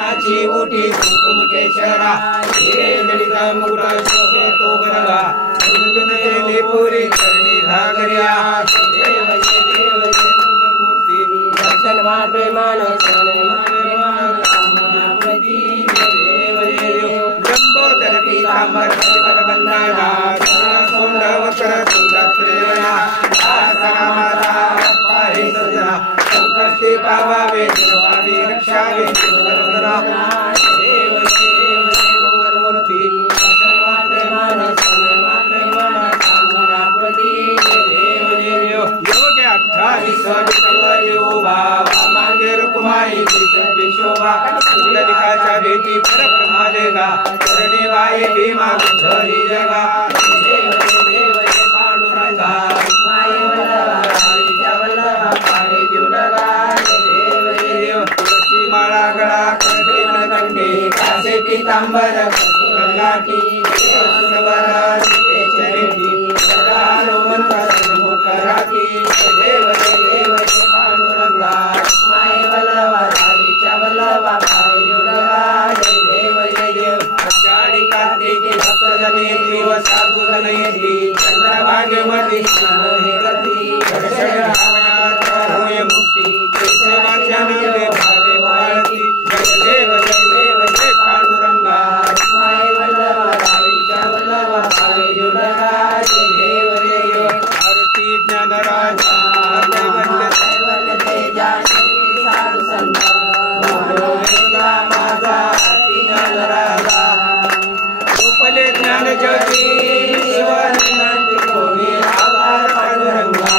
उठी कुंकुम केशरा हे जडिता मुकुटा शोभे तो गरगा गुणगुणले पुरी करणी घागर्या देव जय मंगल मूर्ती दर्शन मा प्रेमान कामना प्रती देव जय जंबोदर पीतांबर कर बंधना सोंड वक्र तुंडत्रेया आसरामाता पाहे सजना संकष्टी पावावे जगवादी रक्षावे देव मंगल मूर्ती कामना प्रती देव जय योग्य 28 बाबा मांगे रुक्माई विशोभा सुंदरिकाच्या भेटी परब्रह्मालेगा चरणी वाई भीमा धरी जगा देव जय पांडुरंगा माई वल्लभा पारे जुलगा देव जय तुळशी माळा गळा कंठे मनकंठे कासे पीतांबर कस्तुरंगाठी सुरवर सीतेच्या भेटी सदा हनुमंत कराठी देव जय पांडुरंगा माई वल्लभा राईच्या वल्लभा पारे जुलगा देव जय आषाढी कार्तिकी भक्तजने दिवस साधुजन येती चंद्रभागेमध्ये स्नान हे करती दर्शनावयात होय मुक्ती केशवाच्या नावे भावे वाळती देव जय पांडुरंगा माई वल्लभा राईच्या वल्लभा पारे जुलगा देव जय आरती ज्ञानराजा कैवल्य तेजा साधु संत मनोवेला माझा आरती ज्ञानराजा गोपले ज्ञान ज्योती शिवानंद कोणी आधार पांडुरंगा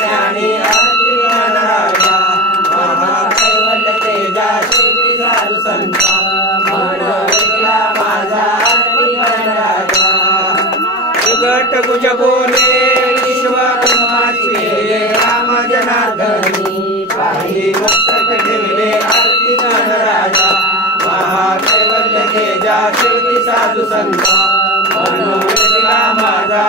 ज्ञानी आरती ज्ञानराजा महाकैवल्य तेजा शेवटी साधु संत मनोवेला माझा आरती ज्ञानराजा गट गुज बोले विश्वकर्माचे राम जनार्दनी पाही मस्तक ठेवले आरती ज्ञानराजा महाकैवल्य तेजा शेवटी साधु संत मनोवेला माझा